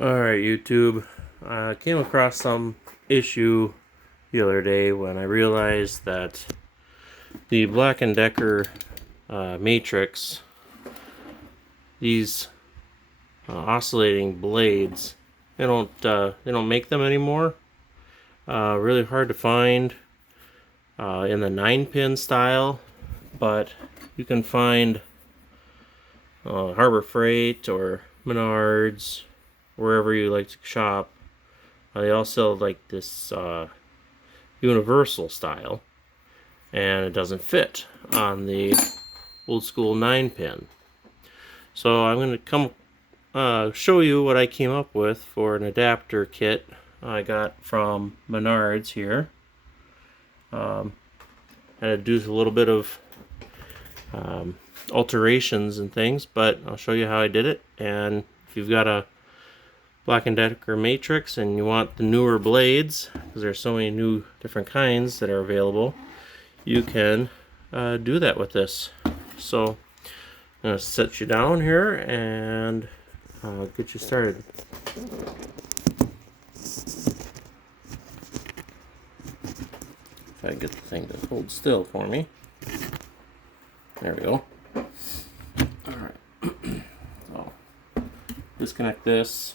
Alright, YouTube. I came across some issue the other day when I realized that the Black & Decker matrix, these oscillating blades, they don't make them anymore. Really hard to find in the 9-pin style, but you can find Harbor Freight or Menards, wherever you like to shop. They all sell like this universal style, and it doesn't fit on the old school 9-pin. So I'm going to show you what I came up with for an adapter kit I got from Menards here. Had to do a little bit of alterations and things, but I'll show you how I did it. And if you've got a Black & Decker matrix and you want the newer blades, because there's so many new different kinds that are available, you can do that with this. So I'm going to set you down here and get you started. If I get the thing to hold still for me. There we go. Alright. So disconnect this.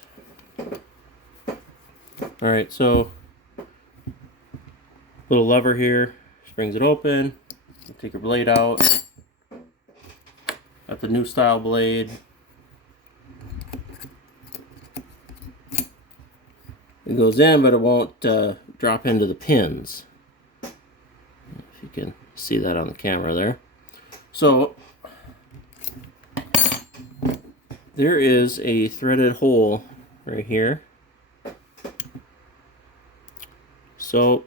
Alright, so little lever here springs it open. You take your blade out. Got the new style blade. It goes in, but it won't drop into the pins. If you can see that on the camera there. So there is a threaded hole right here. So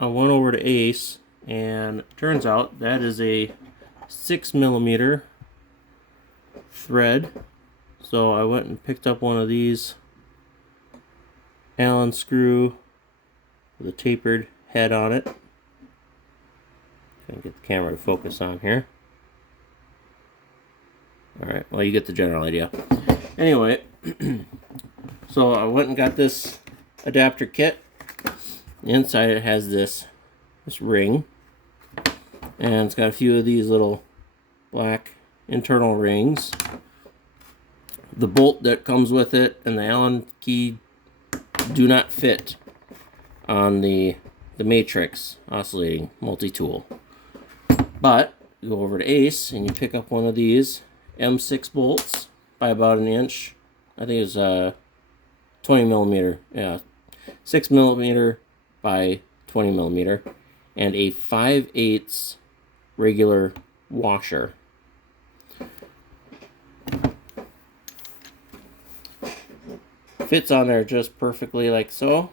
I went over to Ace, and it turns out that is a 6mm thread. So I went and picked up one of these Allen screw with a tapered head on it. Try to get the camera to focus on here. Alright, well, you get the general idea. Anyway, so I went and got this adapter kit. Inside it has this ring, and it's got a few of these little black internal rings. The bolt that comes with it and the Allen key do not fit on the matrix oscillating multi-tool. But you go over to Ace and you pick up one of these M6 bolts by about an inch. I think it's 20mm. Yeah, 6mm by 20mm, and a 5/8 regular washer. Fits on there just perfectly, like so.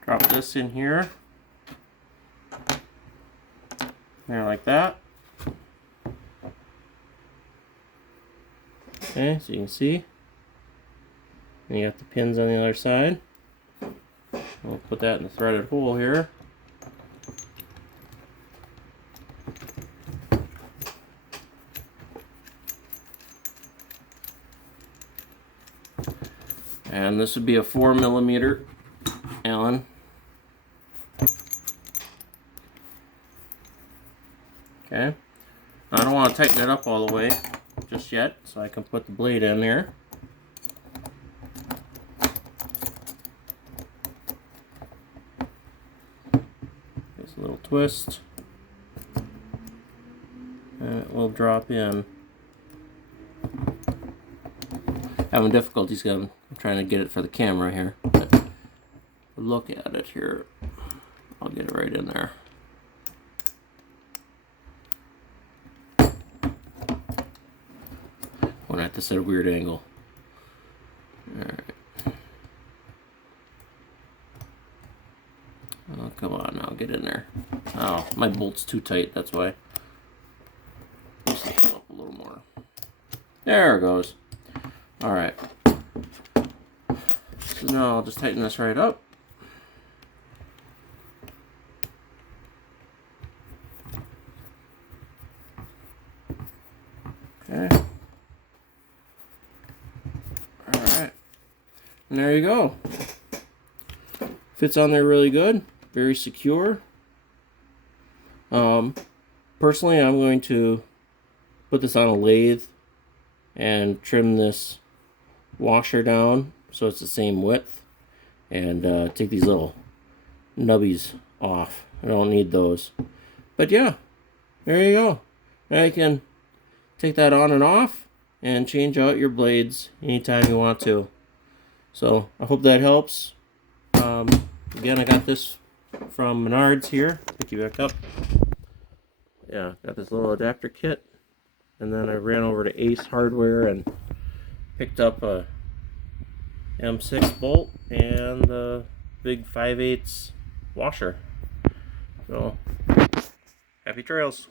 Drop this in here. There, like that. Okay, so you can see. And you got the pins on the other side. We'll put that in the threaded hole here. And this would be a 4mm Allen. Okay. I don't want to tighten it up all the way just yet, so I can put the blade in there. Just a little twist, and it will drop in. Having difficulties I'm trying to get it for the camera here. But look at it here. I'll get it right in there. When I have to set a weird angle. Alright. Oh, come on now, get in there. Oh, my bolt's too tight, that's why. Just lift it up a little more. There it goes. Alright. So now I'll just tighten this right up. Okay. Alright. And there you go. Fits on there really good. Very secure. Personally, I'm going to put this on a lathe and trim this washer down so it's the same width, and take these little nubbies off. I don't need those. But yeah, there you go. Now you can take that on and off and change out your blades anytime you want to. So I hope that helps. Again, I got this from Menards here. Pick you back up. Yeah, got this little adapter kit, and then I ran over to Ace Hardware and picked up a M6 bolt and the big 5/8 washer. So, happy trails.